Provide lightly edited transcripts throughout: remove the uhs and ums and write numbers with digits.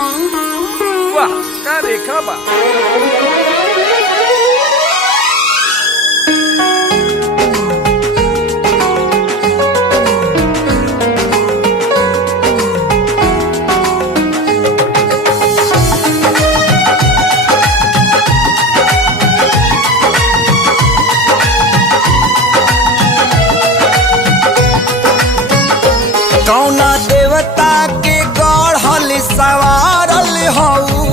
वाह का रेखा बा। कौना देवता के गढ़ल सवारल हऊ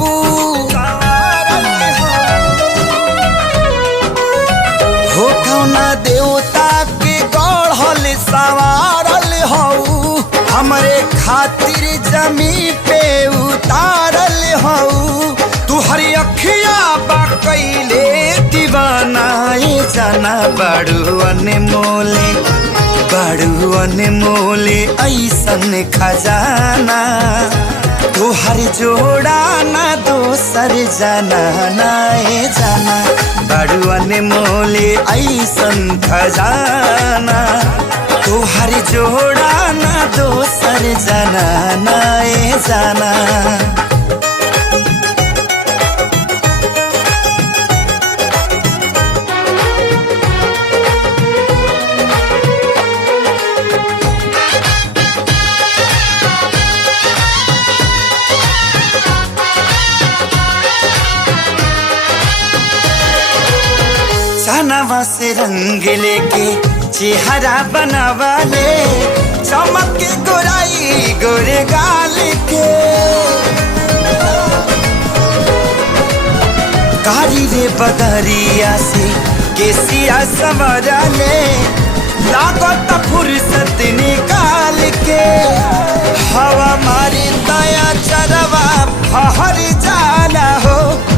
हो कौना देवता के गढ़ल सवारल हऊ हमरे खातिर जमी पे उतारल हऊ तू हरी अखिया बा कैले दीवानाए जाना बड़ू अनमोले बड़ू अनमोले ऐसन खजाना तोहर जोड़ा ना दोसर जाना नाए जाना बड़ू अनमोले ऐसन खजाना तोहर जोड़ा ना दोसर जाना नाए जाना। चनवा से रंग लेके चेहरा बनावाले चमक के गोराई गोरे गाल के कारी रे बदरिया से केसिया संवरले लागत फुर्सत निकाल के हवा मारी दया चरवा फहर जाला हो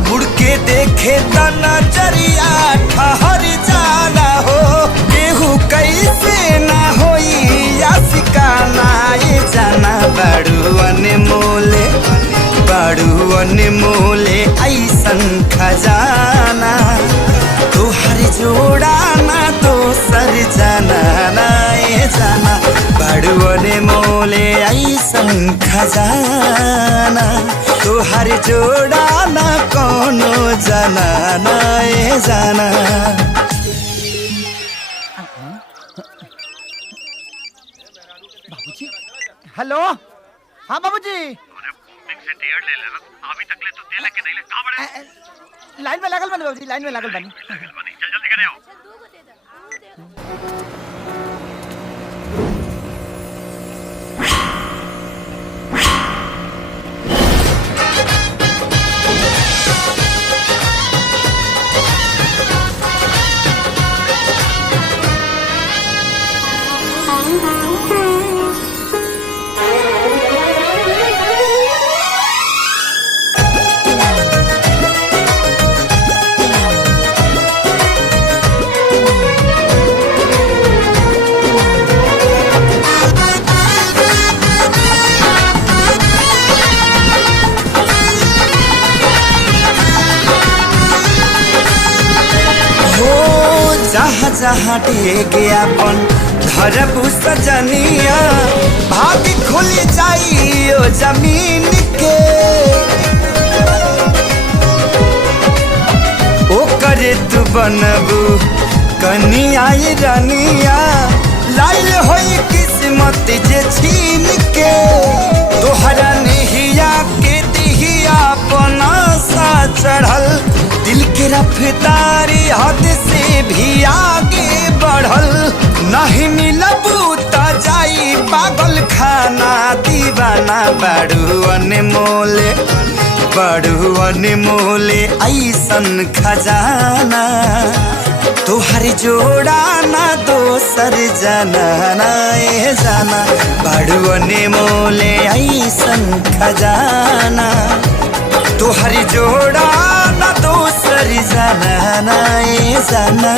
मुड़ के देखे त नजरिया ठहर जाला हो केहू कैसे ना होई आशिका नाए जाना बड़ू अनमोले ऐसन खजाना तोहर जोड़ा ना दोसर जाना नाए जाना बड़ू अनमोले ऐसन खजाना तोहर जोड़ा ना कोनो जाना नाए जाना। बाबूजी हेलो हाँ बाबूजी अभी तक ले तो तेल के नहीं ले का बड़े लाइन में लागल बनी बाबूजी लाइन में लागल बनी चल जल्दी करे आओ। जहाँ जहाँ टेके अपन धरबू सजनिया भाग खुल जाई ओ जमीन के ओ करे तू बनबू कनिया रनिया लाइल होई किस्मत जे छीन के तोहरा नहिया के दिहिया पनासा चढ़ल दिल के रफ्तारी हद से भी आगे बढ़ल नहीं मिलबू त जाई पागल खाना दीवाना बड़ू अनमोले ऐसन खजाना तोहर जोड़ा ना दोसर जाना नाए जाना बड़ू अनमोले ऐसन खजाना तोहर जोड़ा ना दोसर जाना नाए जाना।